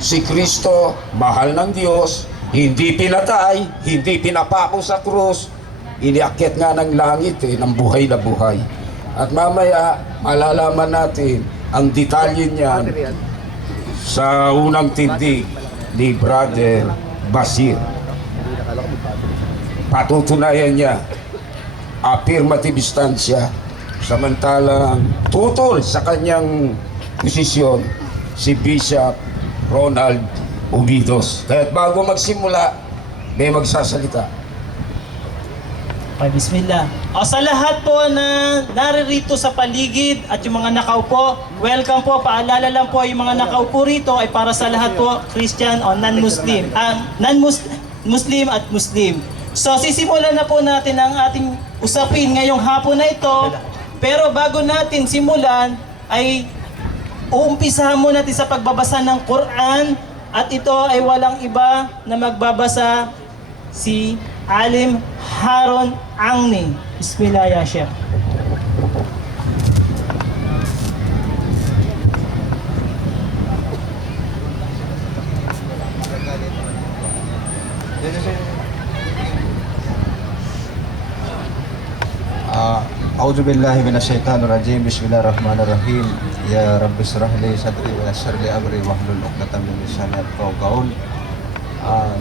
Si Kristo, mahal ng Diyos, hindi pinatay, hindi pinapako sa krus, iniakyat nga ng langit ng buhay na buhay. At mamaya, malalaman natin ang detalye niyan sa unang tindig ni Brother Basir. Patutunayan niya, affirmative stance siya, samantalang tutol sa kanyang posisyon si Bishop Ronald Ubidos. Kaya bago magsimula, may magsasalita. Ay, bismillah. O sa lahat po na naririto sa paligid at yung mga nakaupo, welcome po. Paalala lang po, yung mga nakaupo rito ay para sa lahat po, Christian o non-Muslim. Non-Muslim at Muslim. So sisimulan na po natin ang ating usapin ngayong hapon na ito. Pero bago natin simulan ay uumpisahan muna natin sa pagbabasa ng Quran. At ito ay walang iba na magbabasa si Alim Haron Angni. Bismillah ya Sheikh. أعوذ بالله من الشيطان الرجيم بسم الله الرحمن الرحيم يا رب اشرح لي صدري ويسر لي أمري واحلل عقدة من لساني يفقهوا قولي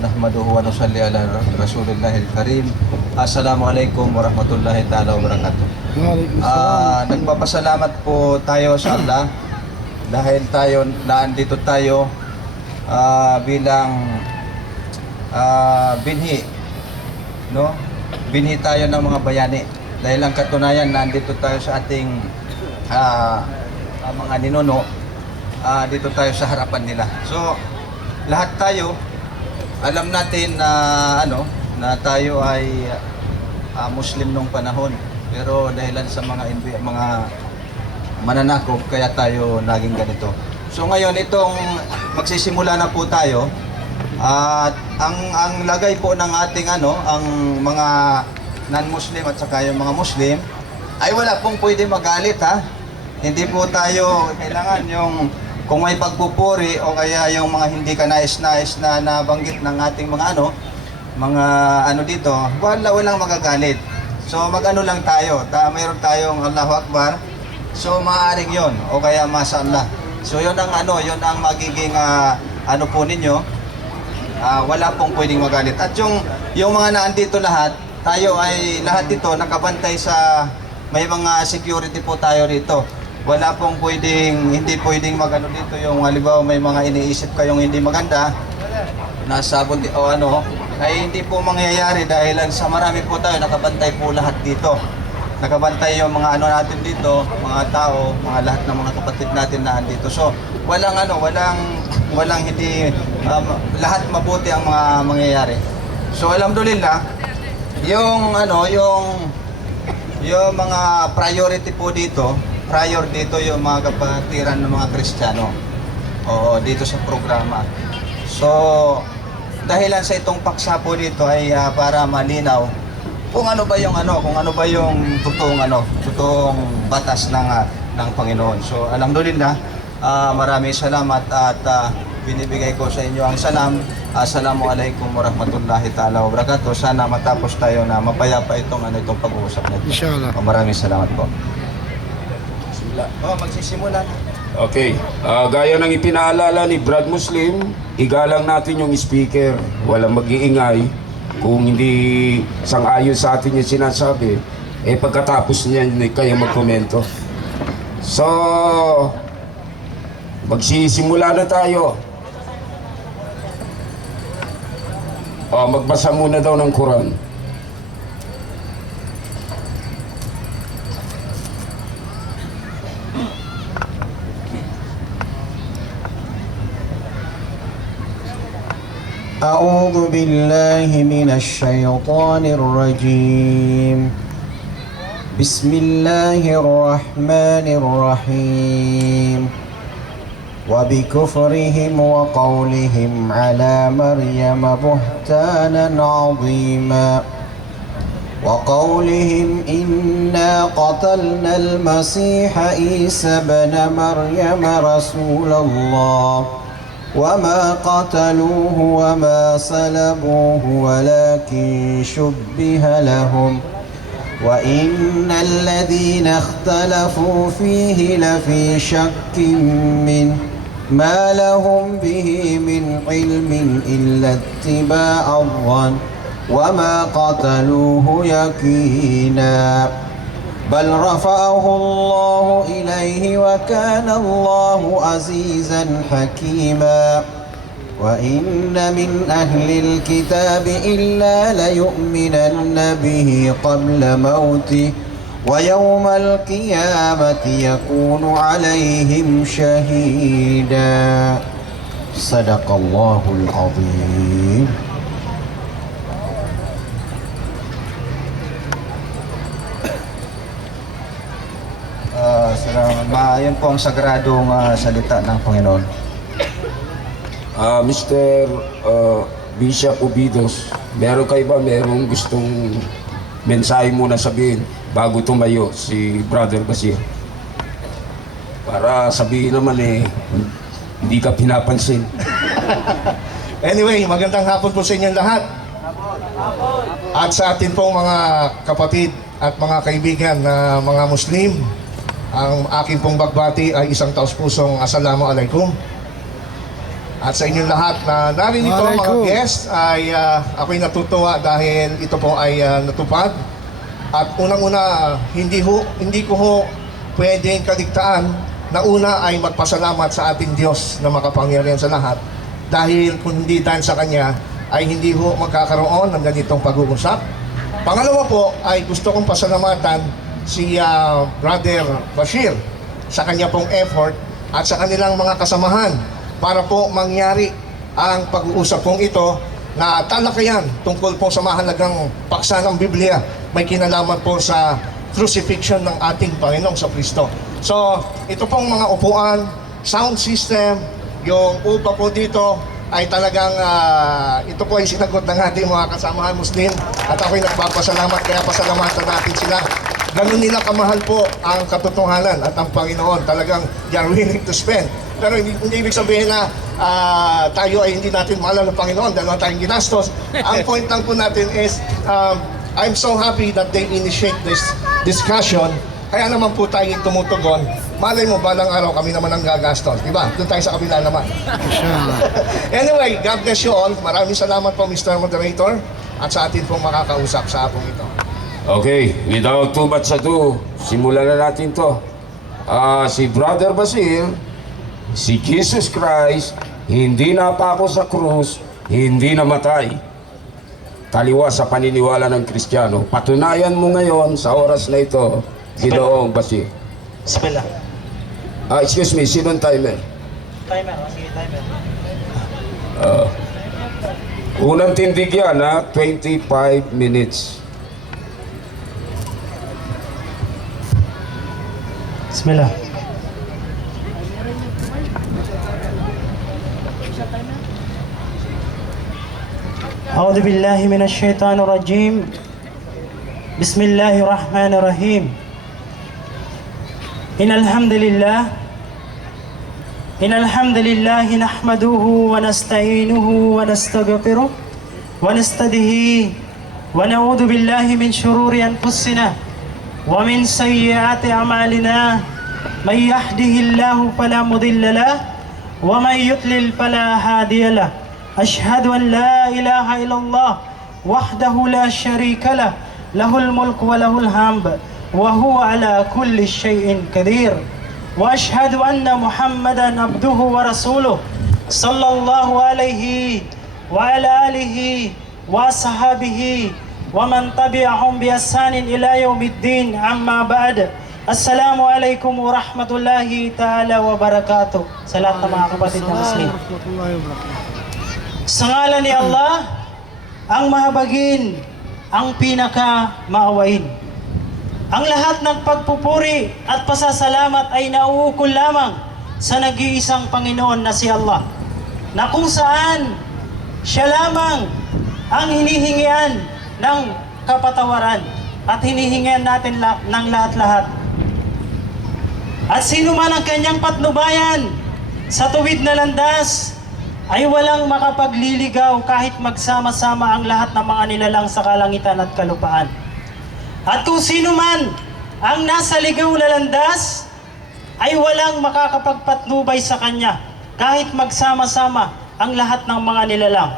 نحمده ونصلي على رسول الله الكريم السلام عليكم ورحمة الله تعالى وبركاته. Nagpapasalamat po tayo sa Allah dahil naandito tayo bilang binhi, no? Binhi tayo ng mga bayani. Dahil ang katunayan, nandito tayo sa ating mga ninuno, dito tayo sa harapan nila. So, lahat tayo, alam natin na na tayo ay Muslim nung panahon. Pero dahilan sa mga mananakop, kaya tayo naging ganito. So ngayon, itong magsisimula na po tayo, at ang lagay po ng ating ang mga non-Muslim at saka yung mga Muslim ay wala pong pwede magalit, ha. Hindi po tayo kailangan yung kung may pagpupuri o kaya yung mga hindi ka nais-nais na nabanggit ng ating mga dito, walang magagalit. So mag-ano lang tayo, mayroon tayong Allahu Akbar, so maaaring yon o kaya Mashallah. So yun ang yun ang magiging po ninyo, wala pong pwedeng magalit. At yung mga naandito lahat, tayo ay lahat dito nakabantay sa may mga security po tayo rito. Wala pong hindi pwedeng magano dito yung halimbawa may mga iniisip kayong hindi maganda nasa buti o ay hindi po mangyayari dahil sa marami po tayo nakabantay po lahat dito. Nakabantay yung mga natin dito, mga tao, mga lahat ng mga kapatid natin na andito. So, walang hindi lahat mabuti ang mga mangyayari. So, alhamdulillah, yung mga priority po dito, yung mga kapatiran ng mga Kristiyano. Oo, dito sa programa. So, dahilan sa itong paksa po dito ay para malinaw kung ano ba yung totoong batas ng Panginoon. So, alhamdulillah, maraming salamat at binibigay ko sa inyo ang salam. Assalamualaikum warahmatullahi ta'ala wabarakatuh. Sana matapos tayo na mapayapa itong pag-uusap na ito. Inshallah. Maraming salamat po. Magsisimula na. Okay, gaya ng ipinaalala ni Brad Muslim, igalang natin yung speaker, walang mag-iingay. Kung hindi sang-ayon sa atin yung sinasabi, pagkatapos niyan kayo magkomento. So, magsisimula na tayo. Magbasa muna daw ng Quran. أعوذ بالله من الشيطان الرجيم بسم الله الرحمن الرحيم وبكفرهم وقولهم على مريم بهتانا عظيما وقولهم إنا قتلنا المسيح عيسى ابن مريم رسول الله وما قتلوه وما صلبوه ولكن شبه لهم وإن الذين اختلفوا فيه لفي شك منه ما لهم به من علم إلا اتباع الظن وما قتلوه يقينا بل رفعه الله إليه وكان الله عزيزا حكيما وإن من أهل الكتاب إلا ليؤمنن به قبل موته ويوم القيامة يكون عليهم شهيدا صدق الله العظيم. Yun po ang sagradong salita ng Panginoon. Mr. Bishop Ubidos, meron kayo ba merong gustong mensahe muna sabihin bago tumayo si Brother Basir? Para sabihin naman hindi ka pinapansin. Anyway, magandang hapon po sa inyong lahat. At sa atin pong mga kapatid at mga kaibigan na mga Muslim, ang aking pong bagbati ay isang taus-pusong Assalamualaikum. At sa inyong lahat na narinito mga guests ay ako'y natutuwa dahil ito po ay natupad. At unang-una, hindi ko pwedeng kaligtaan na una ay magpasalamat sa ating Diyos na makapangyarihan sa lahat. Dahil kung hindi dahil sa Kanya ay hindi magkakaroon ng ganitong pag-uusap. Pangalawa po ay gusto kong pasalamatan si Brother Bashir sa kanya pong effort at sa kanilang mga kasamahan para po mangyari ang pag-uusap pong ito na talakayan tungkol po sa mahalagang paksa ng Biblia, may kinalaman po sa crucifixion ng ating Panginoong Kristo. So, ito pong mga upuan, sound system, yung upa po dito ay talagang ito po ay sinagot ng ating mga kasamahan Muslim at ako'y nagpapasalamat, kaya pasalamatan natin sila. Ganun nila kamahal po ang katotohanan at ang Panginoon. Talagang they are willing to spend. Pero hindi ibig sabihin na tayo ay hindi natin mahal ng Panginoon dahil wala tayong ginastos. Ang point lang po natin is I'm so happy that they initiate this discussion. Kaya naman po tayo tumutugon. Malay mo, balang araw kami naman ang gagastos. Diba? Doon tayo sa kabila naman. Anyway, God bless you all. Maraming salamat po Mr. Moderator at sa atin pong makakausap sa hapong ito. Okay, without too much ado, simulan na natin to. Si Brother Basir, si Jesus Christ, hindi napako sa krus, hindi namatay. Taliwa sa paniniwala ng Kristiyano. Patunayan mo ngayon sa oras na ito, Ginoong Basir. Bismillah. Excuse me, sinong timer? Timer, sige timer. Unang tindig yan, 25 minutes. Bismillah. أعوذ بالله من الشيطان الرجيم بسم الله الرحمن الرحيم إن الحمد لله نحمده ونستعينه ونستغفره ونستهديه ونعوذ بالله من شرور أنفسنا ومن سيئات أعمالنا من يهده الله فلا مضل له ومن يضلل فلا هادي له أشهد أن لا إله إلا الله وحده لا شريك له له الملك وله الحمد وهو على كل شيء قدير وأشهد أن محمدا عبده ورسوله صلى الله عليه وعلى آله وصحبه ومن تبعهم بإحسان إلى يوم الدين أما بعد السلام عليكم ورحمة الله تعالى وبركاته. Sa lahat ng mga kapatid na Muslim. Sa ngalan ni Allah, ang mahabagin, ang pinaka-maawain. Ang lahat ng pagpupuri at pasasalamat ay nauukol lamang sa nag-iisang Panginoon na si Allah, na kung saan siya lamang ang hinihingian ng kapatawaran at hinihingian natin ng lahat-lahat. At sino man ang kanyang patnubayan sa tuwid na landas ay walang makapagliligaw kahit magsama-sama ang lahat ng mga nilalang sa kalangitan at kalupaan. At kung sino man ang nasa ligaw na landas, ay walang makakapagpatnubay sa kanya kahit magsama-sama ang lahat ng mga nilalang.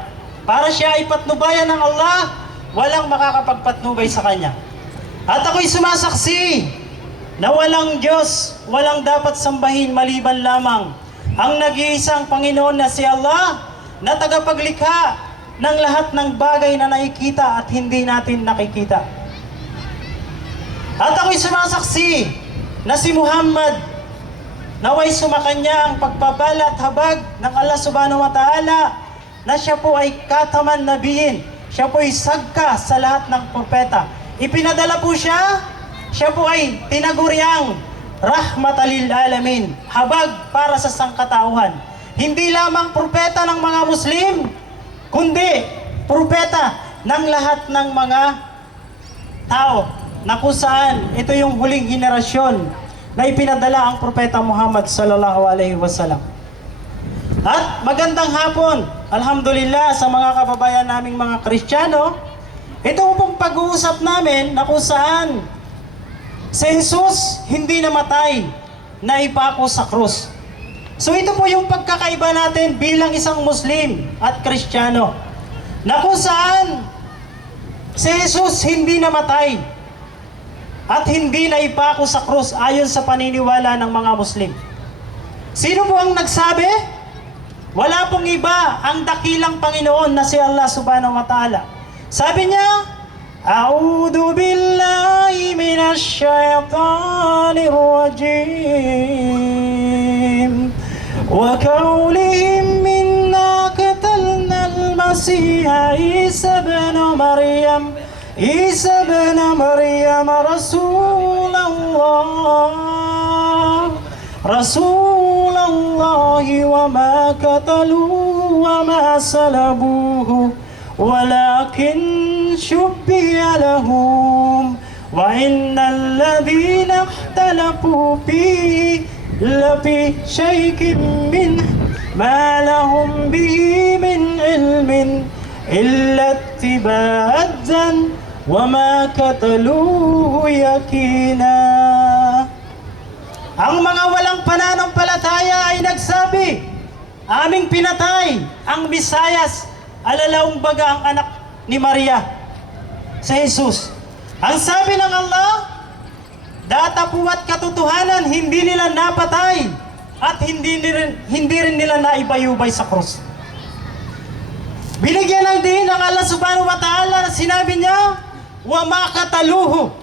Para siya ay patnubayan ng Allah, walang makakapagpatnubay sa kanya. At ako'y sumasaksi na walang Diyos, walang dapat sambahin maliban lamang ang nag-iisang Panginoon na si Allah, na tagapaglikha ng lahat ng bagay na nakikita at hindi natin nakikita. At ako'y sumasaksi na si Muhammad, naway sumakanya ang pagpapala at habag ng Allah subhanahu wa ta'ala, na siya po ay kataman nabiyin, siya po ay sagka sa lahat ng propeta. Ipinadala po siya po ay tinaguriang rahmatalil alamin, habag para sa sangkatauhan. Hindi lamang propeta ng mga Muslim, kundi propeta ng lahat ng mga tao, na kung saan ito yung huling henerasyon na ipinadala ang propeta Muhammad sallallahu alaihi wasallam. At magandang hapon, alhamdulillah, sa mga kababayan naming mga Kristiyano. Ito pong pag-uusap namin na kung saan si Jesus hindi namatay, na ipako sa krus. So ito po yung pagkakaiba natin bilang isang Muslim at Kristiyano, na kung saan si Jesus hindi namatay at hindi na ipako sa krus ayon sa paniniwala ng mga Muslim. Sino po ang nagsabi? Wala pong iba, ang dakilang Panginoon na si Allah subhanahu wa ta'ala. Sabi niya, A'udhu billahi minash shaitanir rajim wa qawlihim inna qatalna al-masiha Isa ibn Maryam Rasulullah wa ma qataluhu wa ma salabuhu walakin shubbiha lahum wa innal ladhina ikhtalafu fihi lafi shay'in min ma lahum bihi min ilmin illa ittiba'an wa ma qataluhu yakina. Ang mga walang pananampalataya ay nagsabi, aming pinatay ang Mesiyas, alalaong baga ang anak ni Maria, sa Jesus. Ang sabi ng Allah, datapu at katotohanan, hindi nila napatay at hindi rin nila naibayubay sa krus. Binigyan ng din ng Allah subhanahu wa ta'ala na sinabi niya, wa ma qataluhu,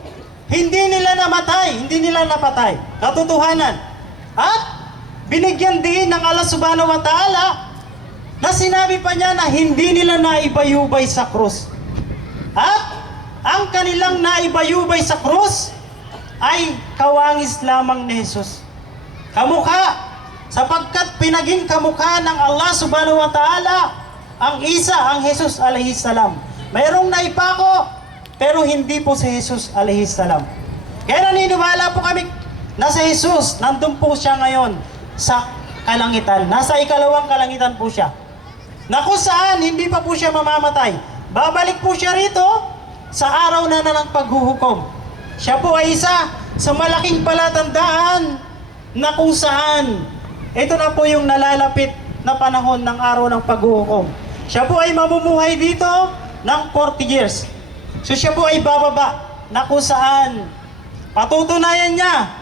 hindi nila namatay, hindi nila napatay. Katotohanan. At binigyan din ng Allah subhanahu wa ta'ala na sinabi pa niya na hindi nila naibayubay sa krus. At ang kanilang naibayubay sa krus ay kawangis lamang ni Jesus. Kamukha, sapagkat pinaging kamukha ng Allah subhanahu wa ta'ala ang Isa, ang Jesus alayhi salam. Mayroong naipako, pero hindi po si Jesus alayhi salam. Kaya naniniwala po kami na si Jesus, nandun po siya ngayon sa kalangitan. Nasa ikalawang kalangitan po siya, na kung saan hindi pa po siya mamamatay. Babalik po siya rito sa araw na ng paghuhukom. Siya po ay isa sa malaking palatandaan na kung saan ito na po yung nalalapit na panahon ng araw ng paghuhukom. Siya po ay mamumuhay dito ng 40 years. So siya po ay bababa na kung saan patutunayan niya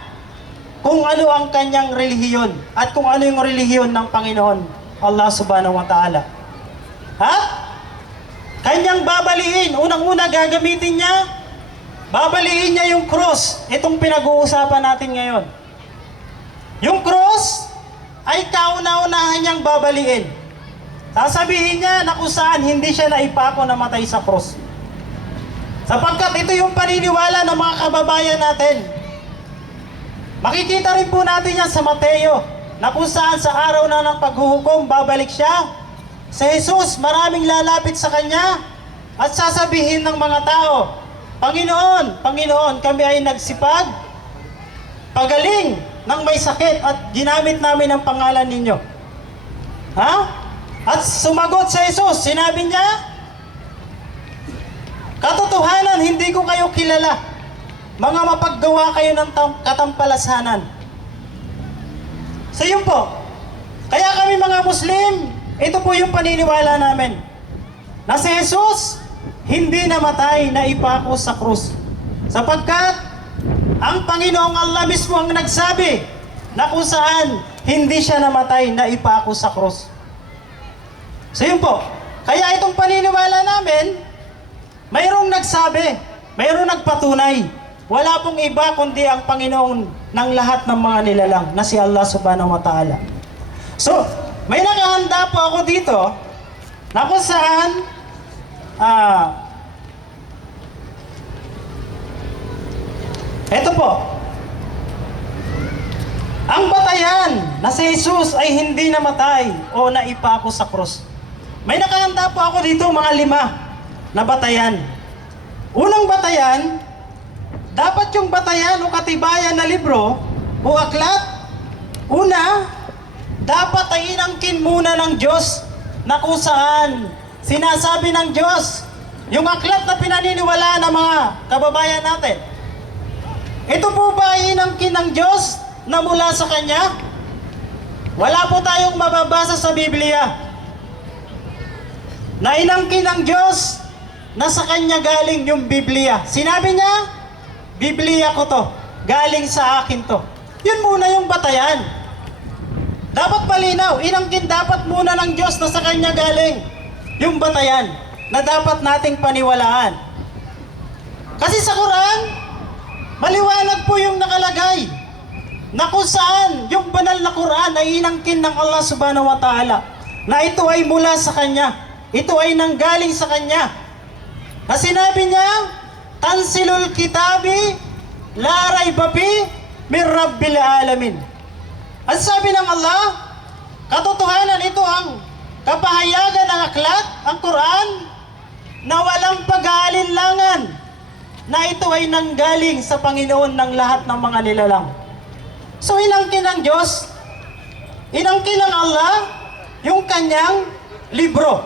kung ano ang kanyang relihiyon at kung ano yung relihiyon ng Panginoon Allah subhanahu wa ta'ala. At kanyang babaliin, unang-una gagamitin niya, babaliin niya yung cross. Itong pinag-uusapan natin ngayon. Yung cross ay kauna-unahan niyang babaliin. Sasabihin niya na kung saan hindi siya naipako na matay sa cross. Sapagkat ito yung paniniwala ng mga kababayan natin. Makikita rin po natin yan sa Mateo, na kung saan sa araw na ng paghuhukom, babalik siya. Sa Jesus, maraming lalapit sa Kanya at sasabihin ng mga tao, Panginoon, Panginoon, kami ay nagsipag, pagaling ng may sakit at ginamit namin ang pangalan ninyo. Ha? At sumagot si Jesus, sinabi niya, katotohanan, hindi ko kayo kilala. Mga mapaggawa kayo ng katampalasanan. So yun po. Kaya kami mga Muslim, ito po yung paniniwala namin. Na si Jesus, hindi namatay na ipako sa krus. Sapagkat, ang Panginoong Allah mismo ang nagsabi na kung saan hindi siya namatay na ipako sa krus. So yun po. Kaya itong paniniwala namin, mayroong nagsabi, mayroong nagpatunay. Wala pong iba kundi ang Panginoon ng lahat ng mga nilalang na si Allah subhanahu wa ta'ala. So, may nakahanda po ako dito na kung saan ito po. Ang batayan na si Jesus ay hindi namatay o naipako sa krus. May nakahanda po ako dito mga 5 na batayan. Unang batayan, dapat yung batayan o katibayan na libro o aklat, una, dapat ay inangkin muna ng Diyos na kung saan sinasabi ng Diyos yung aklat na pinaniniwalaan ng mga kababayan natin. Ito po ba ay inangkin ng Diyos na mula sa Kanya? Wala po tayong mababasa sa Biblia na inangkin ng Diyos na sa Kanya galing yung Biblia. Sinabi niya, Biblia ko to, galing sa akin to. Yun muna yung batayan. Dapat malinaw, inangkin dapat muna ng Diyos na sa Kanya galing yung batayan na dapat nating paniwalaan. Kasi sa Quran, maliwanag po yung nakalagay na kung saan yung banal na Quran ay inangkin ng Allah subhanahu wa ta'ala na ito ay mula sa Kanya. Ito ay nanggaling sa Kanya. Na sinabi niya, Tansilul kitabi, la rayba fi, min rabbil alamin. At sabi ng Allah, katotohanan ito ang kapahayagan ng aklat, ang Quran, na walang pag-aalinlangan, na ito ay nanggaling sa Panginoon ng lahat ng mga nilalang. So inangkin ng Diyos, inangkin ng Allah, yung Kanyang libro.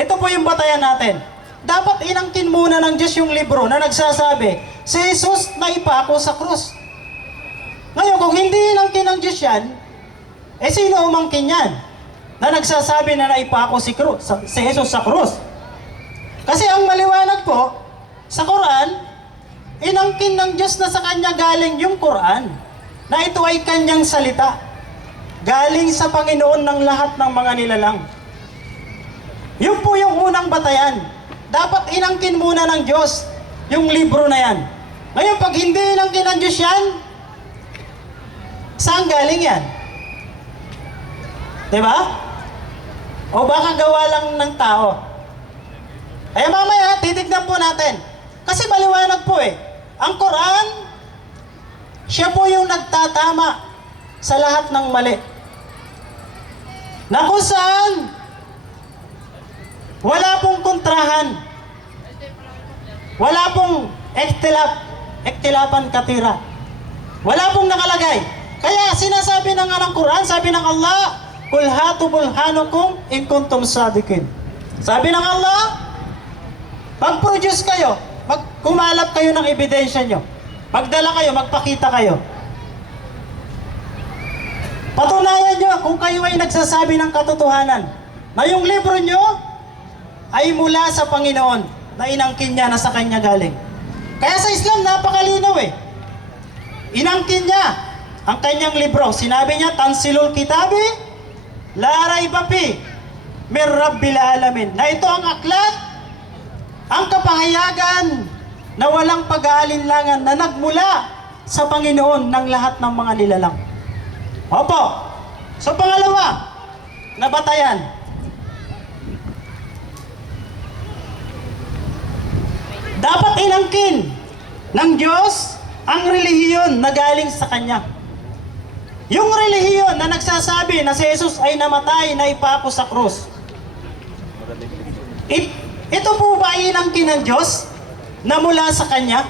Ito po yung batayan natin. Dapat inangkin muna ng Diyos yung libro na nagsasabi, si Jesus na ipako sa krus. Ngayon, kung hindi inangkin ng Diyos yan, sino umangkin yan? Na nagsasabi na naipako si Jesus sa krus. Kasi ang maliwanag po, sa Quran, inangkin ng Diyos na sa Kanya galing yung Quran, na ito ay Kanyang salita. Galing sa Panginoon ng lahat ng mga nilalang. Yun po yung unang batayan. Dapat inangkin muna ng Diyos yung libro na yan. Ngayon, pag hindi inangkin ng Diyos yan, saan galing yan? Diba? O baka gawa lang ng tao. Kaya mamaya, titignan po natin. Kasi maliwanag po eh. Ang Quran, siya po yung nagtatama sa lahat ng mali. Na kung saan, wala pong kontrahan. Wala pong ektilapan katira. Wala pong nakalagay. Kaya sinasabi ng Quran, sabi ng Allah, Kul hatu burhanukum in kuntum sadiqin. Sabi ng Allah, mag-produce kayo, kumalap kayo ng ebidensya nyo. Magdala kayo, magpakita kayo. Patunayan nyo kung kayo ay nagsasabi ng katotohanan na yung libro nyo ay mula sa Panginoon na inangkin niya na sa Kanya galing. Kaya sa Islam, napakalinaw eh. Inangkin niya ang Kanyang libro. Sinabi niya, Tansilul kitabi, la rayba fi, min rabbil alamin. Na ito ang aklat, ang kapahayagan na walang pag-aalinlangan na nagmula sa Panginoon ng lahat ng mga nilalang. Opo. So pangalawa, na batayan. Dapat inangkin ng Diyos ang relihiyon na galing sa Kanya. Yung relihiyon na nagsasabi na si Jesus ay namatay na ipako sa krus. Ito po ba ay inangkin ng Diyos na mula sa Kanya?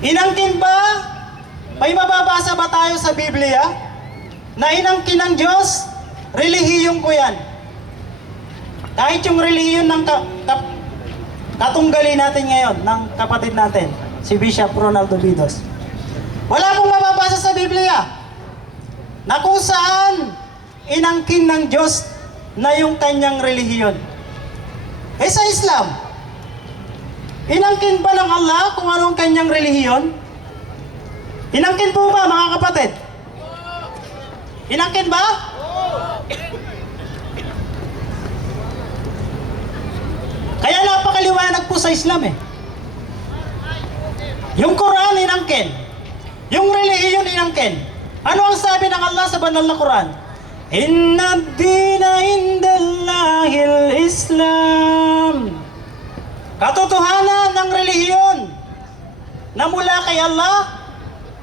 Inangkin ba? May mababasa ba tayo sa Biblia na inangkin ng Diyos relihiyon ko yan. Kahit yung relihiyon ng katunggali natin ngayon, ng kapatid natin, si Bishop Ronaldo Bidos. Wala pong mababasa sa Biblia na kung saan inangkin ng Diyos na yung kanyang relihiyon. Eh sa Islam, inangkin ba ng Allah kung anong kanyang relihiyon? Inangkin po ba mga kapatid? Inangkin ba? Kaya napakaliwanag po sa Islam eh. Yung Quran inangkin. Yung relihiyon inangkin. Ano ang sabi ng Allah sa banal na Quran? Inna ad-dina indallahil Islam. Katotohanan ng relihiyon na mula kay Allah,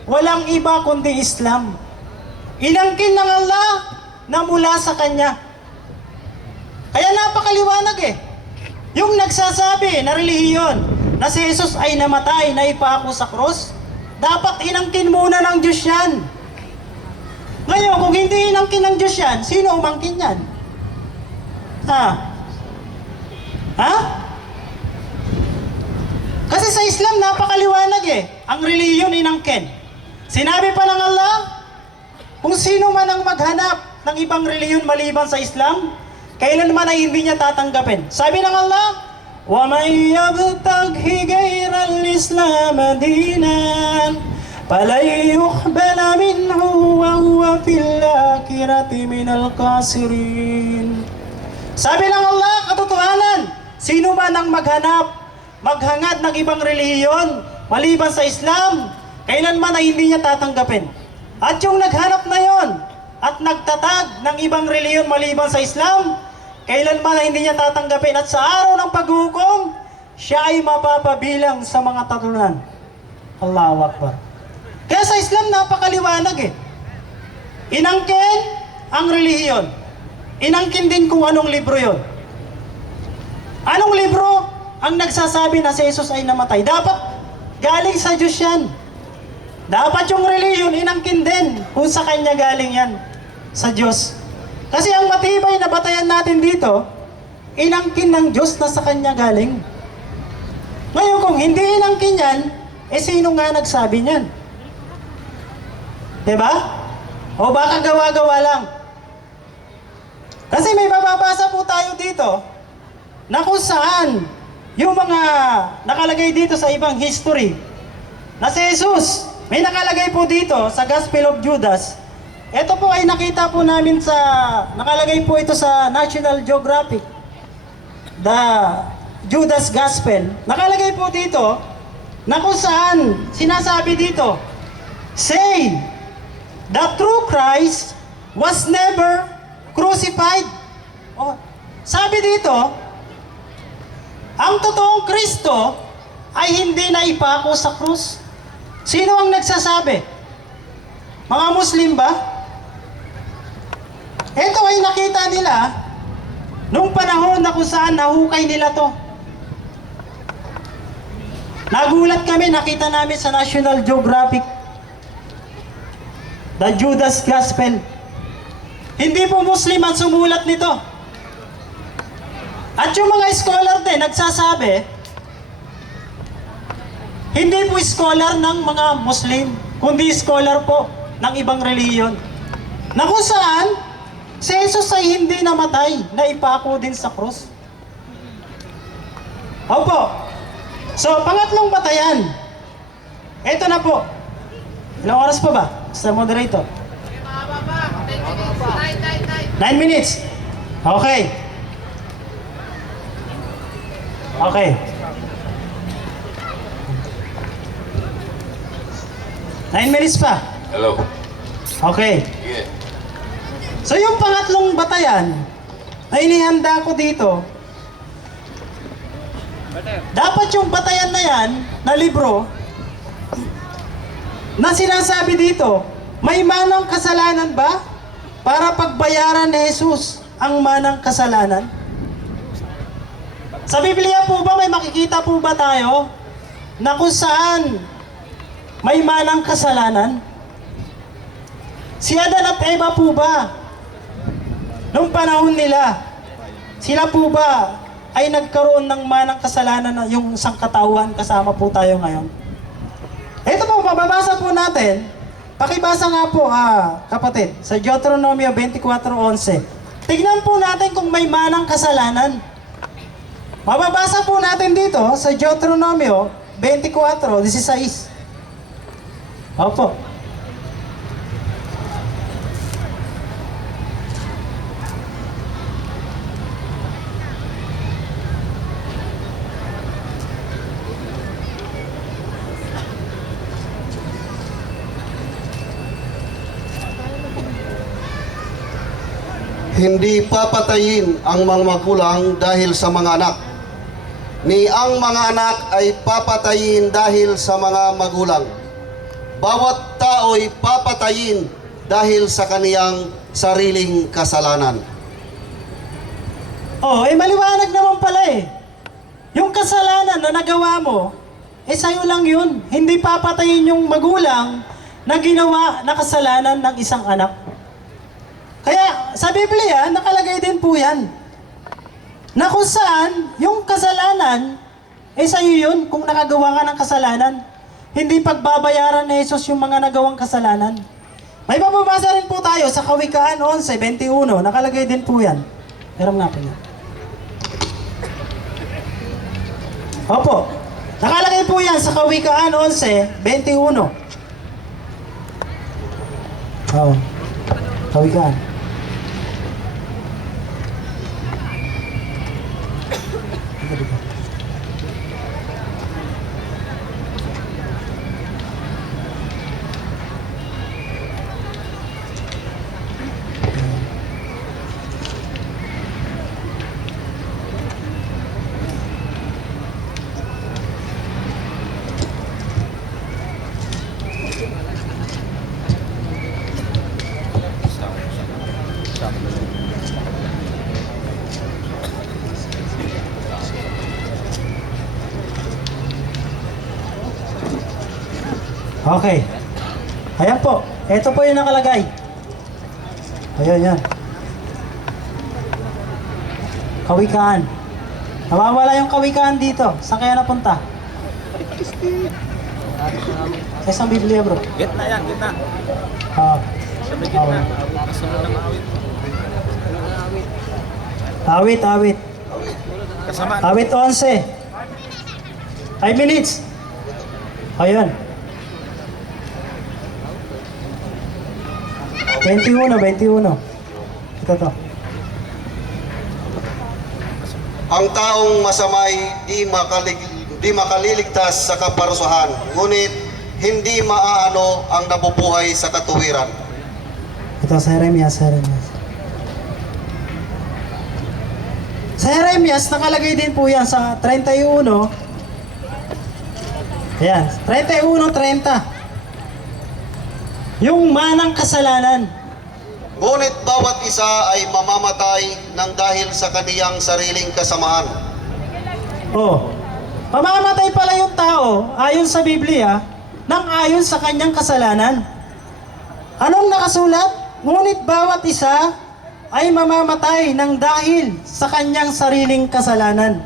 walang iba kundi Islam. Inangkin ng Allah na mula sa Kanya. Kaya napakaliwanag eh. Yung nagsasabi na relihiyon na si Jesus ay namatay, na ipako sa krus, dapat inangkin muna ng Diyos yan. Ngayon, kung hindi inangkin ng Diyos yan, sino umangkin yan? Ha? Ha? Kasi sa Islam, napakaliwanag eh. Ang relihiyon inangkin. Sinabi pa ng Allah, kung sino man ang maghanap ng ibang relihiyon maliban sa Islam, kailanman ay hindi niya tatanggapin. Sabi ng Allah, وَمَنْ يَبْتَغْهِ غَيْرَ الْإِسْلَامَ دِينًا فَلَنْ يُقْبَلَ مِنْهُ وَهُوَ فِي الْآخِرَةِ مِنَ الْخَاسِرِينَ. Sabi ng Allah, katotohanan, sino man ang maghangad ng ibang relihiyon maliban sa Islam, kailanman ay hindi niya tatanggapin. At yung naghanap na yon at nagtatag ng ibang relihiyon maliban sa Islam, kailanman ay hindi niya tatanggapin. At sa araw ng paghukom, siya ay mapapabilang sa mga tatunan. Allahu Akbar. Kaya sa Islam, napakaliwanag eh. Inangkin ang relihiyon. Inangkin din kung anong libro yon. Anong libro ang nagsasabi na si Jesus ay namatay? Dapat galing sa Diyos yan. Dapat yung relihiyon inangkin din kung sa Kanya galing yan. Sa Diyos. Kasi ang matibay na batayan natin dito, inangkin ng Diyos na sa Kanya galing. Ngayon kung hindi inangkin yan, eh sino nga nagsabi niyan? Diba? O baka gawa-gawa lang. Kasi may mababasa po tayo dito na kung saan yung mga nakalagay dito sa ibang history na si Jesus, may nakalagay po dito sa Gospel of Judas. Ito po ay nakita po namin sa, nakalagay po ito sa National Geographic, the Judas Gospel. Nakalagay po dito na kung saan sinasabi dito, say, the true Christ was never crucified. Oh, sabi dito, ang totoong Kristo ay hindi na ipako sa krus. Sino ang nagsasabi? Mga Muslim ba? Ito ay nakita nila nung panahon na kung saan nahukay nila to. Nagulat kami, nakita namin sa National Geographic, the Judas Gospel. Hindi po Muslim ang sumulat nito. At yung mga scholar din, nagsasabi, hindi po scholar ng mga Muslim, kundi scholar po ng ibang relihiyon. Na kung saan, si Jesus ay hindi namatay, na ipako din sa krus. Opo. So, pangatlong batayan. Ito na po. Ilang oras pa ba? Sa moderator? 9 minutes. Okay. Okay. 9 minutes pa. Hello. Okay. Yeah. So yung pangatlong batayan na inihanda ko dito, dapat yung batayan na yan, na libro, na sinasabi dito, may manang kasalanan ba para pagbayaran ni Jesus ang manang kasalanan? Sa Biblia po ba, may makikita po ba tayo na kung saan may manang kasalanan? Si Adan at Eva po ba nung panahon nila, sila po ba ay nagkaroon ng manang kasalanan na yung sangkatauhan kasama po tayo ngayon? Ito po, mababasa po natin. Pakibasa nga po, kapatid, sa Deuteronomio 24:11. Tignan po natin kung may manang kasalanan. Mababasa po natin dito sa Deuteronomio 24:16. Opo. Hindi papatayin ang mga magulang dahil sa mga anak, ni ang mga anak ay papatayin dahil sa mga magulang. Bawat tao'y papatayin dahil sa kaniyang sariling kasalanan. Maliwanag naman pala eh. Yung kasalanan na nagawa mo, sa'yo lang yun. Hindi papatayin yung magulang na ginawa na kasalanan ng isang anak. Kaya sa Biblia, nakalagay din po yan. Na kung saan, yung kasalanan, sa'yo yun kung nakagawa ka ng kasalanan. Hindi pagbabayaran ni Jesus yung mga nagawang kasalanan. May mababasa rin po tayo sa Kawikaan 11:21. Nakalagay din po yan. Pero nga po yan. Opo. Nakalagay po yan sa Kawikaan 11:21. Oo. Kawikaan. Okay. Ayan po. Ito po yung nakalagay. Ayan, yan. Kawikaan. Nawawala yung kawikaan dito. Saan kaya napunta? Sa isang Biblia, bro. Gitna yan, gitna. Awit. Kasama. Awit 11. 5 minutes. Ayan. 21. Ito to. Ang taong masamay di makaliligtas sa kaparusahan, ngunit hindi maaano ang nabubuhay sa katuwiran. Ito sa Jeremias. Sa Jeremias, nakalagay din po yan sa 31. Ayan, 31:30. Yung manang kasalanan. Ngunit bawat isa ay mamamatay ng dahil sa kaniyang sariling kasamahan. Mamamatay pala yung tao, ayon sa Biblia, nang ayon sa kanyang kasalanan. Anong nakasulat? Ngunit bawat isa ay mamamatay ng dahil sa kanyang sariling kasalanan.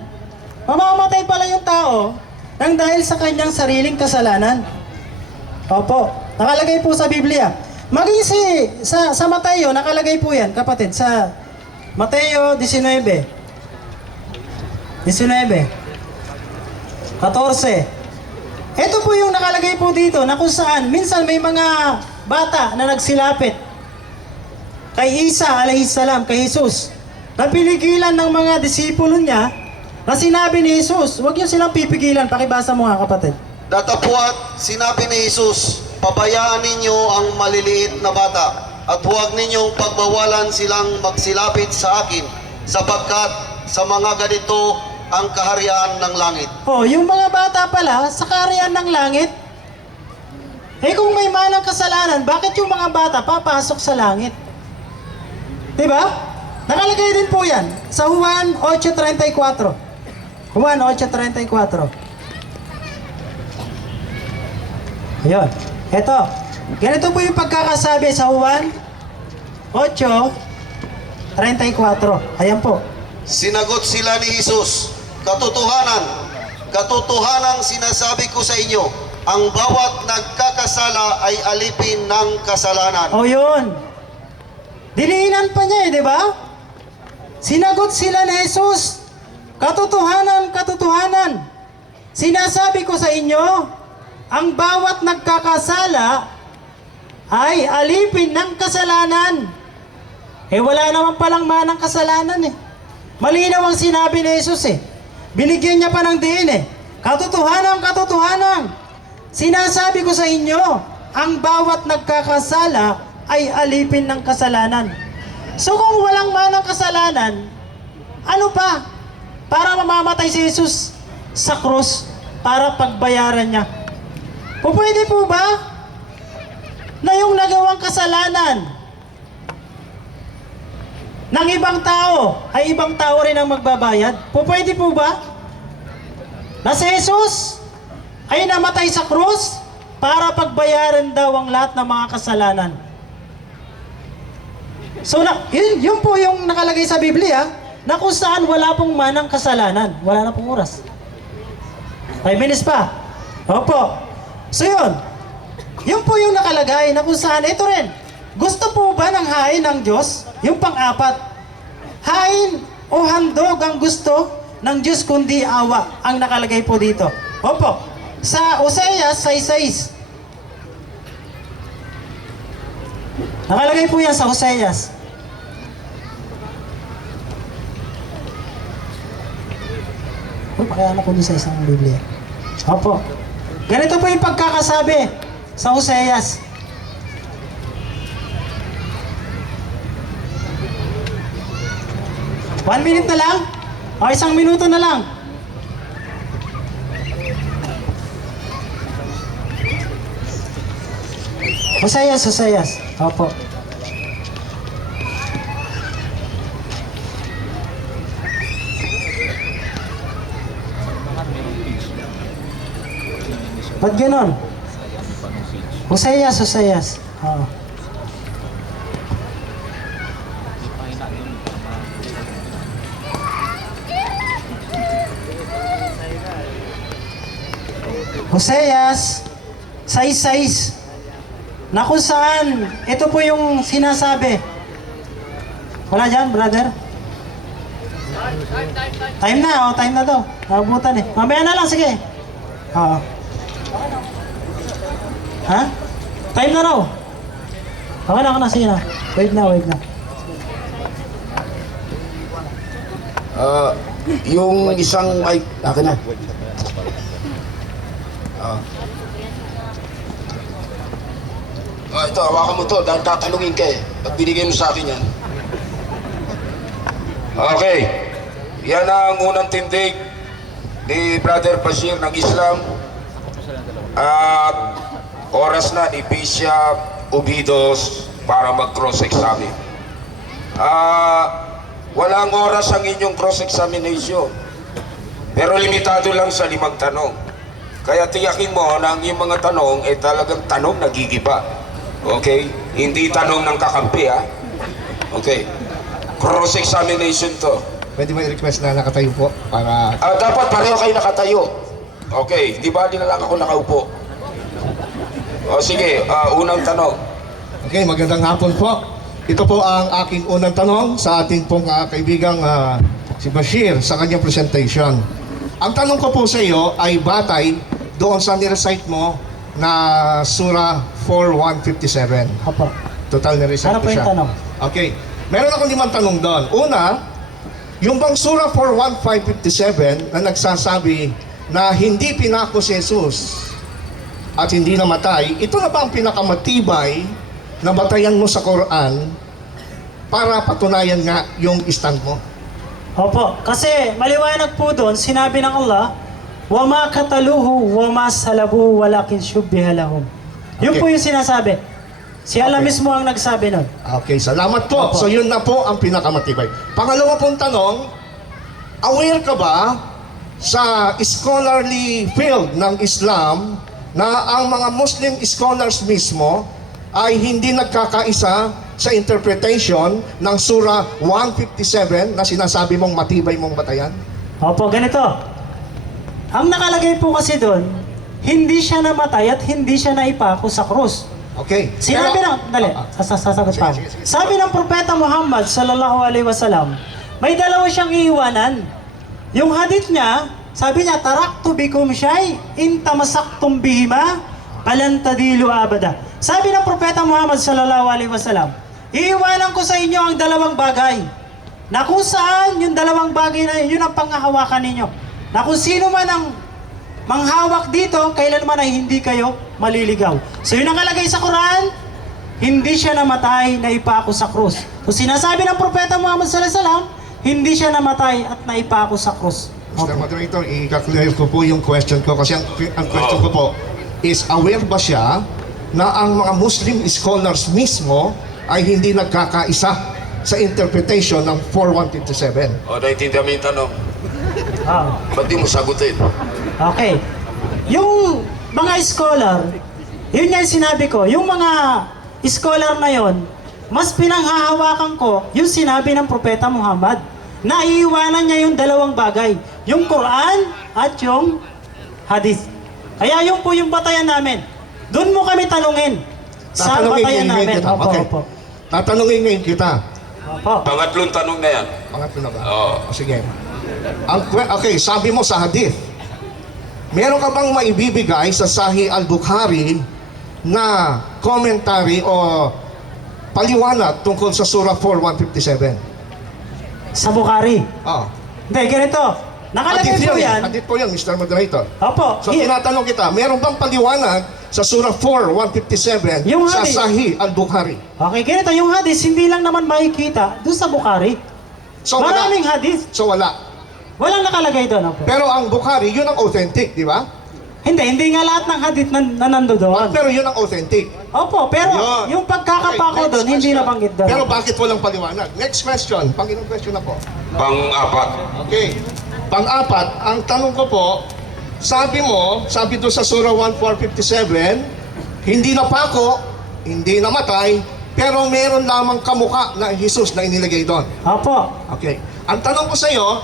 Mamamatay pala yung tao nang dahil sa kanyang sariling kasalanan. Opo, nakalagay po sa Biblia. Maging sa Mateo, nakalagay po yan, kapatid, sa Mateo 19. 14. Ito po yung nakalagay po dito na kung saan minsan may mga bata na nagsilapit kay Isa alayhisalam, kay Jesus. Napiligilan ng mga disipulo niya na sinabi ni Jesus, huwag niyo silang pipigilan. Pakibasa mo nga, kapatid. Datapwat, sinabi ni Jesus, pabayaan ninyo ang maliliit na bata at huwag ninyong pagbawalan silang magsilapit sa akin sapagkat sa mga ganito ang kaharian ng langit. Yung mga bata pala sa kaharian ng langit. Kung may manang kasalanan, bakit yung mga bata papasok sa langit? Diba? Nakalagay din po yan sa Juan 8:34. Juan 8:34. Ayun. Ito. Ganito po yung pagkakasabi sa Juan 8:34. 34. Ayan po. Sinagot sila ni Jesus, katotohanan sinasabi ko sa inyo, ang bawat nagkakasala ay alipin ng kasalanan. O yun. Diniinan pa niya di ba? Sinagot sila ni Jesus, katotohanan, sinasabi ko sa inyo, ang bawat nagkakasala ay alipin ng kasalanan. Wala naman palang manang kasalanan Malinaw ang sinabi ni Jesus Binigyan niya pa ng diin Katotohanan, sinasabi ko sa inyo, ang bawat nagkakasala ay alipin ng kasalanan. So kung walang manang kasalanan, ano pa? Para mamamatay si Jesus sa krus para pagbayaran niya. Pwede po ba na yung nagawang kasalanan ng ibang tao ay ibang tao rin ang magbabayad? Pwede po ba na si Jesus ay namatay sa krus para pagbayaran daw ang lahat ng mga kasalanan? So yun po yung nakalagay sa Biblia na kung saan wala pong manang kasalanan. Wala na pong oras. 5 minutes pa. Opo. So yun po yung nakalagay na kung saan ito rin. Gusto po ba ng hain ng Diyos? Yung pang-apat. Hain o handog ang gusto ng Diyos kundi awa ang nakalagay po dito. Opo. Sa Oseas 6:6. Nakalagay po yan sa Oseas. Pakayaan ako doon sa isang Biblia. Opo. Ganito po yung pagkakasabi sa Oseas. One minute na lang? O 1 minuto na lang? Oseas. Opo. Ba't ganon? Oseas. Oo. Oseas 6:6 na kung saan ito po yung sinasabi. Wala dyan, brother? Time na daw. Nabutan Mamaya na lang, sige. Oo. Ha? Time na raw. Ako na, sige na. Wave na. Yung isang ay akin na. Ito, hawakan mo to dahil tatanungin ka Pag binigay mo sa akin yan. Okay. Yan ang unang tindig ni Brother Bashir ng Islam. At oras na ni Bishop Ubidos para mag-cross-examine. Walang oras ang inyong cross-examination. Pero limitado lang sa 5 tanong. Kaya tiyakin mo na ang iyong mga tanong ay talagang tanong na gigiba. Okay? Hindi tanong ng kakampi, Okay. Cross-examination to. Pwede mo i-request na nakatayo po para... Dapat pareho kayo nakatayo. Okay. Di ba na lang ako nakaupo? O sige, unang tanong. Okay, magandang hapon po. Ito po ang aking unang tanong sa ating pong kaibigang si Bashir sa kanyang presentation. Ang tanong ko po sa iyo ay batay doon sa nirecite mo na Surah 4:157. Opo. Total nirecite Ano ko po yung siya. tanong? Okay. Meron akong 5 tanong doon. Una, yung bang Surah 4:157 na nagsasabi na hindi pinako si Jesus at hindi namatay, ito na ba ang pinakamatibay na batayan mo sa Quran para patunayan nga yung stand mo? Opo, kasi maliwanag po doon, sinabi ng Allah, وَمَا كَتَلُوهُ وَمَا سَلَبُوهُ وَلَكِنْ شُبِّهَ لَهُمْ. Yun Okay. po yung sinasabi. Si Allah Okay. mismo ang nagsabi nun. Okay, salamat po. Opo. So yun na po ang pinakamatibay. Pangalawa pong tanong, aware ka ba sa scholarly field ng Islam na ang mga Muslim scholars mismo ay hindi nagkakaisa sa interpretation ng Surah 157 na sinasabi mong matibay mong batayan? Opo, ganito. Ang nakalagay po kasi doon, hindi siya namatay at hindi siya naipako sa krus. Okay. Sinabi Pero- ng, dali, sasagot pa. Sige, sige, sige. Sabi ng Propeta Muhammad sallallahu alaihi wasallam, may dalawa siyang iiwanan. Yung hadith niya, sabi niya, taraktu bikum syai, in tamasaktum bihima, falan tadilu abada. Sabi ng Propeta Muhammad sallallahu alaihi wasallam, iiwanan ko sa inyo ang dalawang bagay, na kung saan yung dalawang bagay na yun ang panghahawakan ninyo. Na kung sino man ang manghawak dito, kailanman ay hindi kayo maliligaw. So yun ang kalagay sa Quran, hindi siya namatay na ipako sa krus. So sinasabi ng Propeta Muhammad sallallahu alaihi wasallam, hindi siya namatay at naipako sa krus. Mr. Moderator, i-clear ko po yung question ko kasi ang question ko po is aware ba siya na ang mga Muslim scholars mismo ay hindi nagkakaisa sa interpretation ng 4157? O, naintindihan mo yung tanong. Ah. Ba't di mo sagutin? Okay. Yung mga scholar, yun nga yung sinabi ko, yung mga scholar na yon, mas pinanghahawakan ko yung sinabi ng Propeta Muhammad. Naiiwanan niya yung dalawang bagay, yung Quran at yung Hadith. Kaya yun po yung batayan namin. Doon mo kami tanungin sa batayan namin. kita. Opo, Okay. opo. Tatanungin ngayon kita. Opo. Pangatlong tanong na yan. Pangatlo na ba? Oo. Sige. Okay, sabi mo sa hadith, meron ka bang maibibigay sa Sahih al-Bukhari na commentary o paliwanag tungkol sa Surah 4157? Sa Bukhari. Oh. Hindi, ganito. Nakalagay po yan. Hadith po yan, Mr. Moderator. Opo. So tinatanong kita, meron bang paliwanag sa Surah 4:157 Yung sa hadith. Sahih al-Bukhari? Okay, ganito. Yung hadith, hindi lang naman makikita doon sa Bukhari. So wala. Maraming hadith. So wala. Walang nakalagay doon. Opo. Pero ang Bukhari, yun ang authentic, di ba? Hindi nga lahat ng hadith na nando doon. Pero yun ang authentic. Opo, pero Yun. yung pagkakapako Okay, doon, next hindi question. nabanggit doon. Pero bakit walang paliwanag? Next question. Panginong question na po. Pang-apat. Okay. Pang-apat, ang tanong ko po, sabi doon sa Surah 1457, hindi napako, hindi namatay, pero meron lamang kamuka na Jesus na inilagay doon. Opo. Okay. Ang tanong ko sa iyo,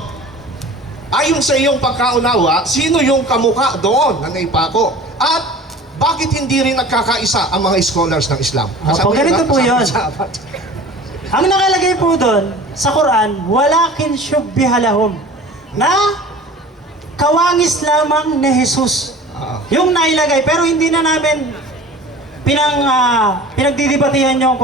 ayon sa iyong pagkaunawa, sino yung kamuka doon na naipako? At bakit hindi rin nagkakaisa ang mga scholars ng Islam? Opo, ganito po yun. Ang nakalagay po doon sa Quran, walakin syubbihalahum, na kawangis lamang ni Jesus. Yung nailagay, pero hindi na namin pinagdidibatihan nyo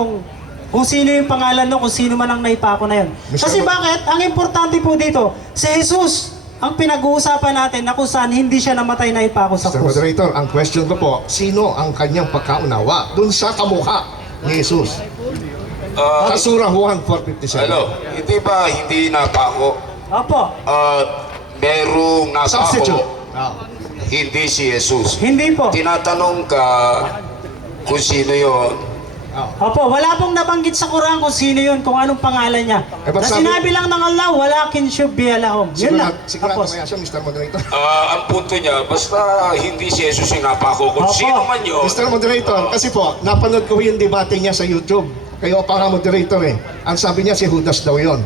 kung sino yung pangalan nyo, kung sino man ang naipako na yun. Kasi bakit? Ang importante po dito, si Jesus ang pinag-uusapan natin na kung saan hindi siya namatay na ipako sa Mr. krus. Moderator, ang question ko po, sino ang kanyang pagkaunawa dun sa kamukha ni Jesus? Sa Surah 1457. Ano, hindi ba hindi napako? Opo, Merong Substitute. napako, hindi si Jesus. hindi po. Tinatanong ka kung sino yon. Opo, wala pong nabanggit sa Quran kung sino yun, kung anong pangalan niya. Eh, ba't Na sabi- sinabi lang ng Allah, walakin syubbihalahum. Yun lang. Sigurado Tapos, kaya siya, Mr. Moderator. Ang punto niya, basta hindi si Jesus yung napako. Kung Opo. sino man yun, Mr. Moderator, kasi po, napanood ko yung debate niya sa YouTube. Kayo pa nga moderator eh. Ang sabi niya si Judas daw yon.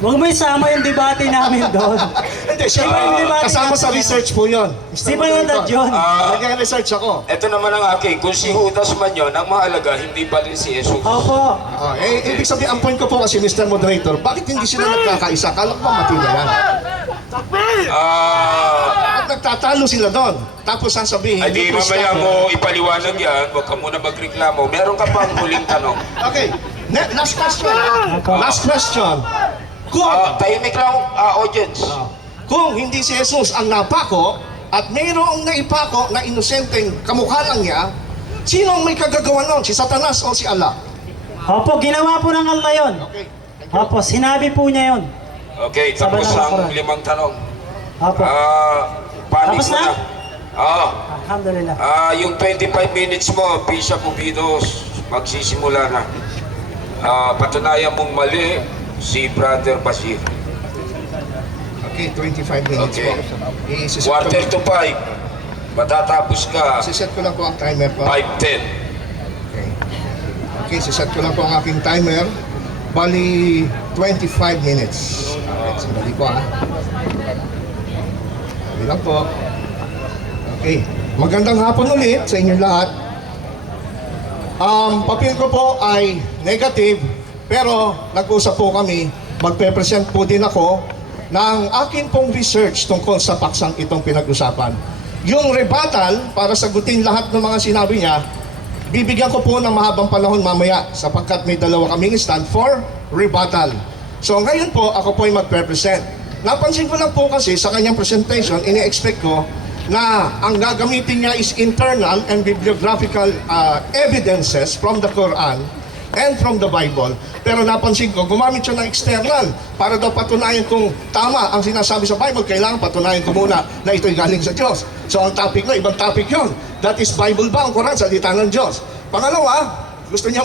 huwag mo isama yung debate namin doon. Hindi, siya Iba yung debate kasama natin sa ngayon. research po yun. Si Bayonad yun. Nag-research ako. ito naman ang akin. Kung si Judas man yun, ang mahalaga, hindi pa rin si Jesus. Opo. Ibig sabihin, ang point ko po kasi, Mr. Moderator, bakit hindi sila nagkakaisa? Kala ko ba matila yan? At nagtatalo sila doon. Tapos sasabihin, Ay di yung mamaya Kristiyano- mo ipaliwanag yan, huwag ka muna magreklamo. Meron ka pang huling tanong. Okay, last question. Last question. Tahimik lang, audience. Kung hindi si Jesus ang napako at mayroong naipako na inosenteng kamukha lang niya, sino ang may kagagawa nun? Si Satanas o si Allah? Opo, ginawa po ng Allah yun. Okay. Opo, sinabi po niya yun. Okay, tapos Sabi ng ang Quran. 5 tanong. Opo. Panig Tapos mo na? na. Alhamdulillah. Yung 25 minutes mo, Bishop Ubidos, magsisimula na. Patunayan mong mali si Brother Basir. Okay, 25 minutes Okay. po. Isiset Quarter ko, to 5, matatapos ka isiset ko lang po ang timer po. 5:10. Okay. Okay, siset ko lang po ang aking timer. Bali, 25 minutes. Okay, sandali po ha. Sandali lang po. Okay, magandang hapon ulit sa inyong lahat. Papel ko po ay negative, pero nag-usap po kami, magpe-present po din ako ng akin pong research tungkol sa paksang itong pinag-usapan. Yung rebuttal, para sagutin lahat ng mga sinabi niya, bibigyan ko po ng mahabang panahon mamaya sapagkat may dalawa kaming stand for rebuttal. So ngayon po, ako po ay magpe-present. Napansin ko lang po kasi sa kanyang presentation, ini-expect ko na ang gagamitin niya is internal and bibliographical evidences from the Quran and from the Bible. Pero napansin ko, gumamit siya ng external para daw patunayan kung tama ang sinasabi sa Bible. Kailangan patunayan ko muna na ito'y galing sa Diyos. So ang topic ko, ibang topic yun. That is Bible ba ang Quran, salita ng Diyos? Pangalawa, gusto niya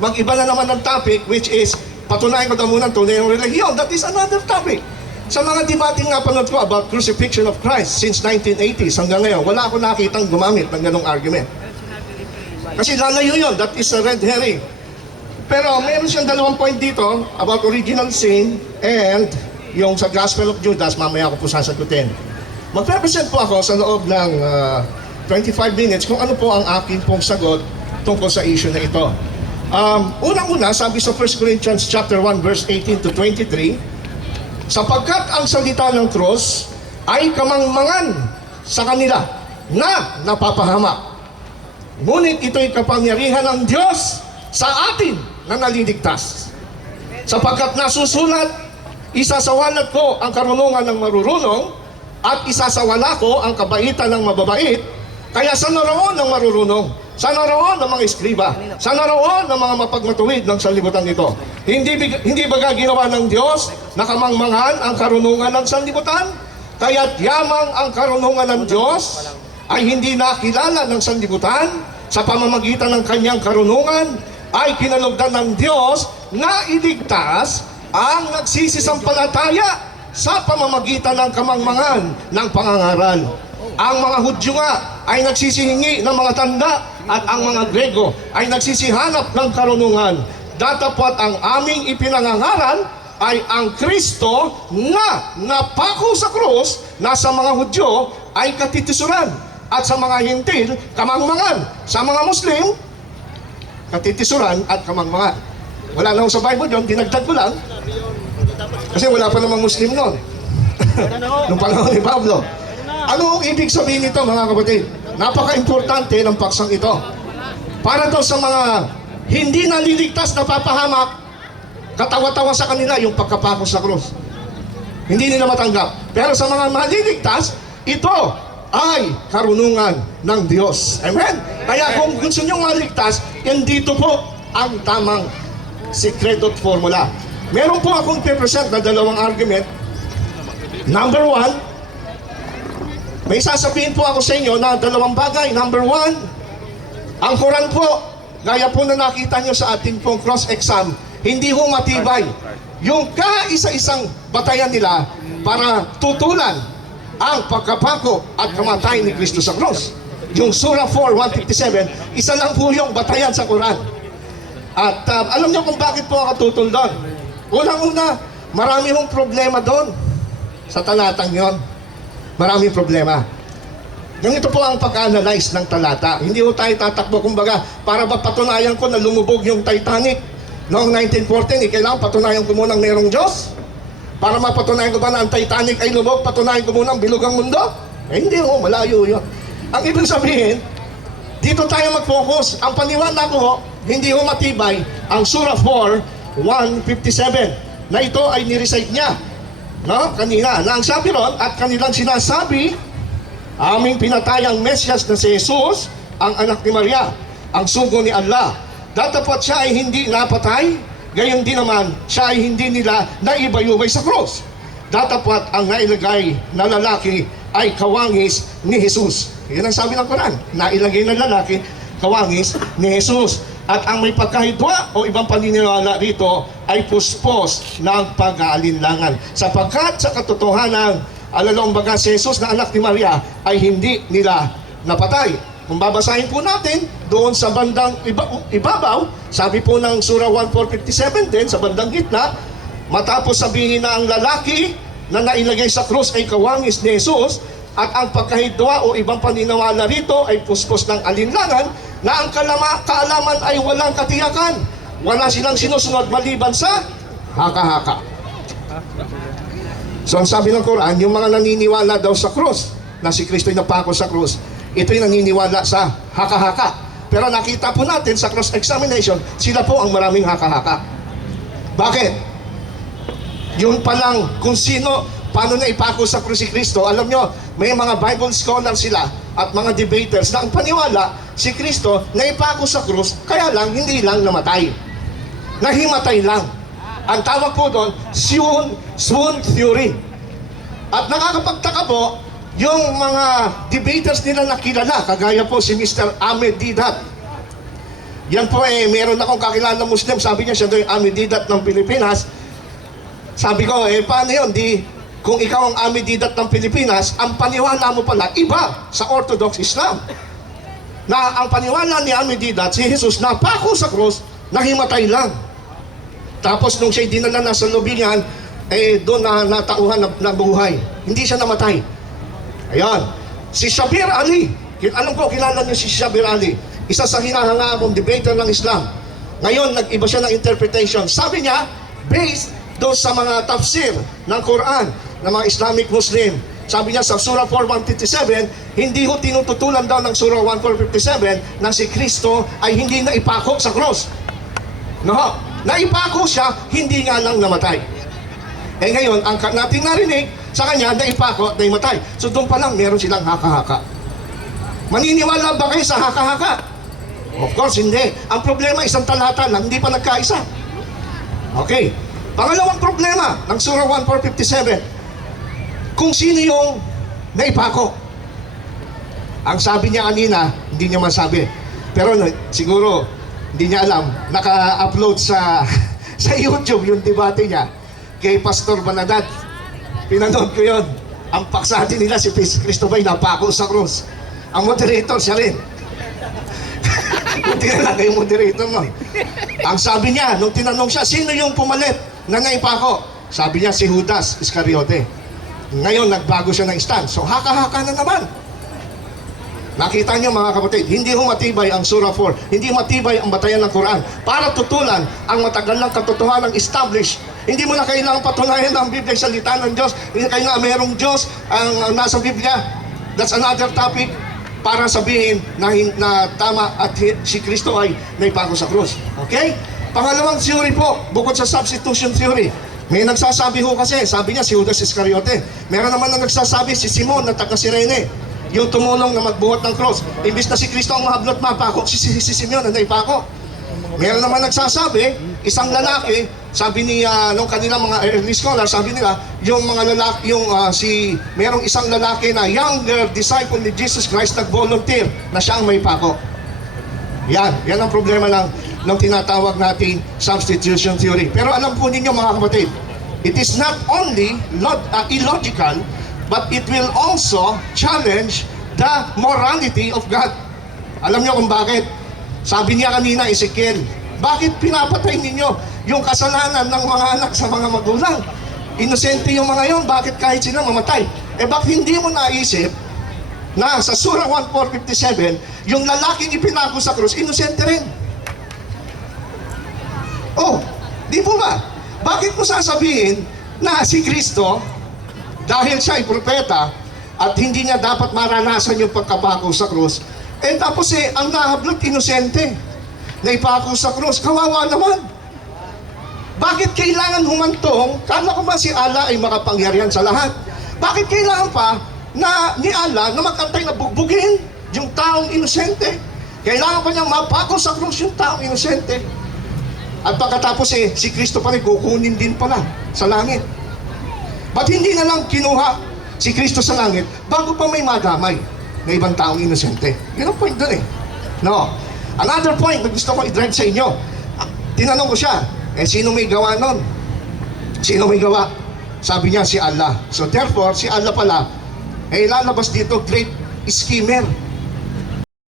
mag-iba na naman ng topic, which is patunayan ko daw muna ang tunay ng relihiyon. That is another topic. Sa mga debating nga panood ko about crucifixion of Christ since 1980s hanggang ngayon, wala ako nakitang gumamit ng ganong argument. Kasi lalayo yun, that is a red herring. Pero meron siyang dalawang point dito about original sin and yung sa Gospel of Judas, mamaya ko po sasagutin. Mag-represent po ako sa loob ng 25 minutes kung ano po ang akin pong sagot tungkol sa issue na ito. Unang-una, sabi sa 1 Corinthians chapter 1 verse 18 to 23, sapagkat ang salita ng krus ay kamangmangan sa kanila na napapahamak. Ngunit ito'y kapangyarihan ng Diyos sa atin na naliligtas. Sapagkat nasusulat, isasawalat ko ang karunungan ng marurunong at isasawala ko ang kabaitan ng mababait. Kaya sana roon ng marurunong, sana roon ng mga eskriba, sana roon ng mga mapagmatuwid ng sanlibutan ito. Hindi ba ginawa ng Diyos na kamangmangan ang karunungan ng sanlibutan? Kaya't yamang ang karunungan ng Diyos ay hindi nakilala ng sanlibutan sa pamamagitan ng kanyang karunungan ay kinalugdan ng Diyos na iligtas ang nagsisisampalataya sa pamamagitan ng kamangmangan ng pangangaral. Ang mga Hudyo nga ay nagsisihingi ng mga tanda at ang mga Grego ay nagsisihanap ng karunungan. Datapwat ang aming ipinangangaral ay ang Kristo na napako sa krus na sa mga Hudyo ay katitisuran at sa mga Hintil kamangmangan. Sa mga Muslim, katitisuran at kamangmangan. Wala na ho sa Bible yun, dinagdag ko lang. Kasi wala pa namang Muslim noon. Nung panahon ni Pablo. Ano ang ibig sabihin nito mga kapatid? Napaka-importante ng paksang ito. Para daw sa mga hindi naliligtas na papahamak, katawa-tawa sa kanila yung pagkapako sa krus. Hindi nila matanggap. Pero sa mga maliligtas, ito ay karunungan ng Diyos. Amen? Kaya kung gusto nyo maligtas, yan dito po ang tamang sikreto at formula. Meron po akong pipresent na dalawang argument. Number one, may sasabihin po ako sa inyo na dalawang bagay. Number one, ang Quran po, gaya po na nakita nyo sa ating pong cross-exam, hindi ho matibay. Yung kaisa-isang batayan nila para tutulan ang pagkapako at kamatay ni Kristo sa cross. Yung Surah 4:157, isa lang po yung batayan sa Quran. At alam niyo kung bakit po ako tutol doon. Unang-una, marami hong problema doon sa talatang yon. Maraming problema. Ganito po ang pag-analyze ng talata. Hindi ho tayo tatakbo, kumbaga, para ba patunayan ko na lumubog yung Titanic noong 1914, kailangan patunayan ko munang mayroong Diyos? Para mapatunayan ko ba na ang Titanic ay lubog, patunayan ko munang bilog ang mundo? Hindi ho, malayo yun. Ang ibig sabihin, dito tayo mag-focus. Ang paniwala ko ho, hindi ho matibay ang Surah 4:157 na ito ay nirecite niya. No? Kanina, na ang sabi ron at kanilang sinasabi, aming pinatayang Mesyas na si Jesus, ang anak ni Maria, ang sugo ni Allah. Datapwat siya ay hindi napatay, gayon din naman, siya ay hindi nila naibayubay sa krus. Datapwat ang nailagay na lalaki ay kawangis ni Jesus. Yan ang sabi ng Quran, nailagay na lalaki, kawangis ni Jesus. At ang may pagkahidwa o ibang paniniwala rito ay puspos ng pag-aalinlangan. Sapagkat sa katotohanan, alalong baga si Jesus na anak ni Maria ay hindi nila napatay. kung babasahin po natin, doon sa bandang ibabaw, sabi po ng Surah 1457 din, sa bandang gitna, matapos sabihin na ang lalaki na nailagay sa krus ay kawangis ni Jesus, at ang pagkahidwa o ibang paniniwala rito ay puspos ng alinlangan, na ang kaalaman ay walang katiyakan. Wala silang sinusunod maliban sa haka-haka. So ang sabi ng Quran, yung mga naniniwala daw sa krus, na si Kristo ay napako sa krus, ito'y naniniwala sa haka-haka. Pero nakita po natin sa cross-examination, sila po ang maraming haka-haka. Bakit? Yun palang kung sino, paano na ipako sa krus si Kristo, alam nyo, may mga Bible scholars sila at mga debaters na ang paniwala, si Kristo na ipako sa krus, kaya lang, hindi lang namatay. Nahimatay lang. Ang tawag po doon, swoon theory. At nakakapagtaka po, yung mga debaters nila na kilala, kagaya po si Mr. Ahmed Didat. Yan po meron akong kakilala Muslim, sabi niya siya doon yung Ahmed Didat ng Pilipinas. Sabi ko, paano yun? Kung ikaw ang Ahmed Didat ng Pilipinas, ang paniwala mo pala, iba sa Orthodox Islam. Na ang paniwala ni Ahmed Didat, si Jesus na pako sa krus, nahimatay lang. Tapos nung siya'y dinala na sa lubingan, doon na natauhan na buhay. Hindi siya namatay. Ayan. Si Shabir Ali, alam ko, kilala niyo si Shabir Ali, isa sa hinahangaang debater ng Islam. Ngayon, nag-iba siya ng interpretation. Sabi niya, based doon sa mga tafsir ng Quran, ng mga Islamic Muslim, sabi niya sa Surah 4:157, hindi ho tinututulan daw ng Surah 1:457 na si Kristo ay hindi na ipako sa cross. No, naipako siya, hindi nga lang namatay. Ngayon, ang natin narinig sa kanya, naipako at naimatay. So doon pa lang, meron silang haka-haka. Maniniwala ba kayo sa haka-haka? Of course, hindi. Ang problema, isang talata lang, hindi pa nagkaisa. Okay. Pangalawang problema ng Surah 1:457, kung sino yung naipako. Ang sabi niya kanina, hindi niya masabi. Pero siguro, hindi niya alam, naka-upload sa YouTube yung debate niya kay Pastor Banadat. Pinanood ko yun. Ang paksatin nila si Cristo ba'y napako sa krus. Ang moderator siya rin. Buti na lang yung moderator mo. Ang sabi niya, nung tinanong siya, sino yung pumalit na naipako? Sabi niya, si Judas Iscariote. Ngayon, nagbago siya ng stand. So, haka-haka na naman. Nakita niyo mga kapatid, hindi ho matibay ang Surah 4, hindi matibay ang batayan ng Quran para tutulan ang matagal ng katotohanan established. Hindi mo na kailangang patunayan na ang Biblia ay salita ng Diyos, hindi kailangan mayroong Diyos ang nasa Biblia. That's another topic para sabihin na tama at si Kristo ay naipako sa krus. Okay? Pangalawang theory po, bukod sa substitution theory, may nagsasabi ho kasi, sabi niya si Judas Iscariote. Meron naman na nagsasabi si Simon na taga Cirene, yung tumulong na magbuhat ng cross. Imbis na si Kristo ang mahablot mapako, si Simeon ang naipako. Meron naman nagsasabi, isang lalaki, sabi ni nung kanilang mga early scholars, sabi nila, yung mga lalaki, merong isang lalaki na younger disciple ni Jesus Christ nag-volunteer na siya ang may pako. Yan ang problema ng tinatawag nating substitution theory. Pero alam po ninyo mga kapatid, it is not only illogical, but it will also challenge the morality of God. Alam niyo kung bakit? Sabi niya kanina, Ezekiel, bakit pinapatay ninyo yung kasalanan ng mga anak sa mga magulang? Inosente yung mga yon, bakit kahit sila mamatay? Bakit hindi mo naisip na sa Surah 1:457, yung lalaking ipinako sa krus, inosente rin? Oh, di po ba? Bakit mo sasabihin na si Kristo, dahil siya ay propeta at hindi niya dapat maranasan yung pagkapako sa krus, tapos ang nahablot inosente na ipako sa krus, kawawa naman. Bakit kailangan humantong? Kala ko ba si Allah ay makapangyarihan sa lahat? Bakit kailangan pa na ni Allah na magantay na bugbugin yung taong inosente? Kailangan pa niyang mapako sa krus yung taong inosente. At pagkatapos si Kristo pa rin kukunin din pala sa langit. Ba't hindi na lang kinuha si Kristo sa langit bago pa may madamay na ibang taong inosente? Yun ang point doon No. Another point na gusto ko i-drive sa inyo. Tinanong ko siya, sino may gawa nun? Sino may gawa? Sabi niya, si Allah. So therefore, si Allah pala, lalabas dito, great schemer.